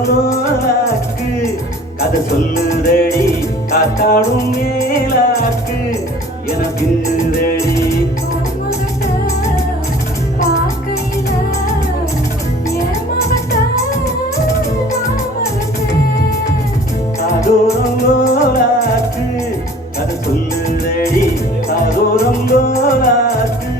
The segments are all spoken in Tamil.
காதோரலோலாக்கு கதை சொல்லுதடி காத்தாடும் மேலாக்கு என பின்னுதடி காதோரலோலாக்கு கதை சொல்லுதடி காதோரம் லோலாக்கு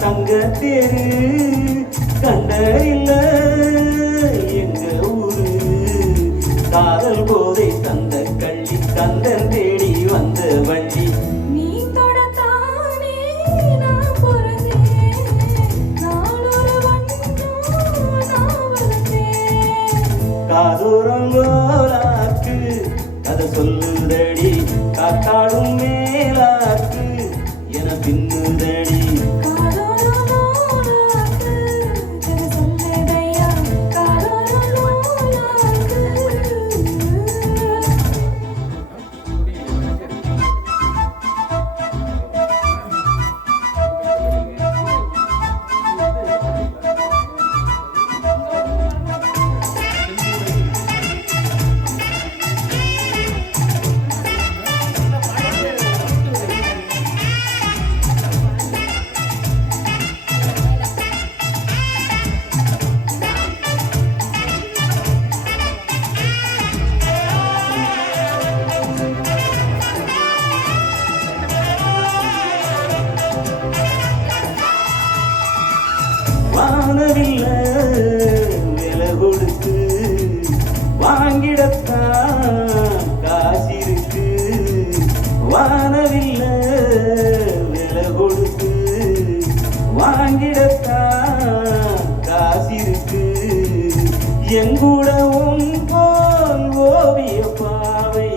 தங்கத்தேரு கண்டறில்ல எங்க ஊரு காதல் போதை தந்த கள்ளி கந்தன் தேடி வந்த வள்ளி நீ தொடத்தானே நான் பொறந்தேன் நாளொரு வண்ணம் நான் வளர்ந்தேன் காதோரங்கோலாக்கு கதை சொல்லுதடி காத்தாடும் மேலாக்கு என பின்னுதடி வானவில்ல விலை கொடுத்து வாங்கிடத்தான் காசிருக்கு வானவில்ல விலை கொடுத்து வாங்கிடத்தான் காசிருக்கு எங்கூடவும் போல் ஓவிய பாவை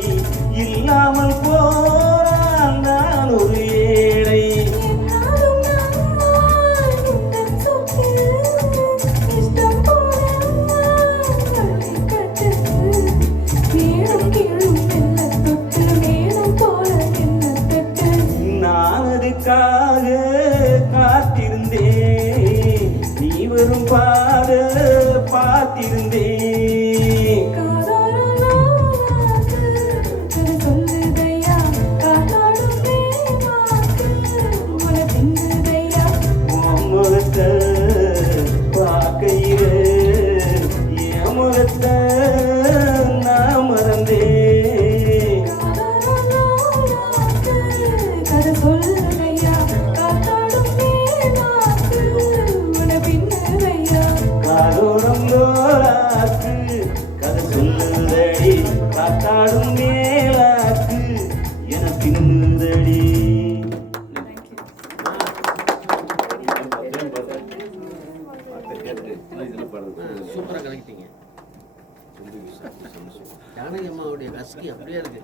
இல்லாமல் போறான் நான் ஒரு ஏழை காத்திருந்தேன் நீ வரும் பாத பார்த்திருந்தேன் முகத்தை பார்க்கையில என் முகத்தை நான் மறந்தேன் சொல்லுதையா காத்தாடும் மேலாக்கு உன பின்னுதையா சூப்பராக கலக்கிட்டீங்க. ஜானகி அம்மாவுடைய ஹஸ்கி அப்படியே இருக்கு.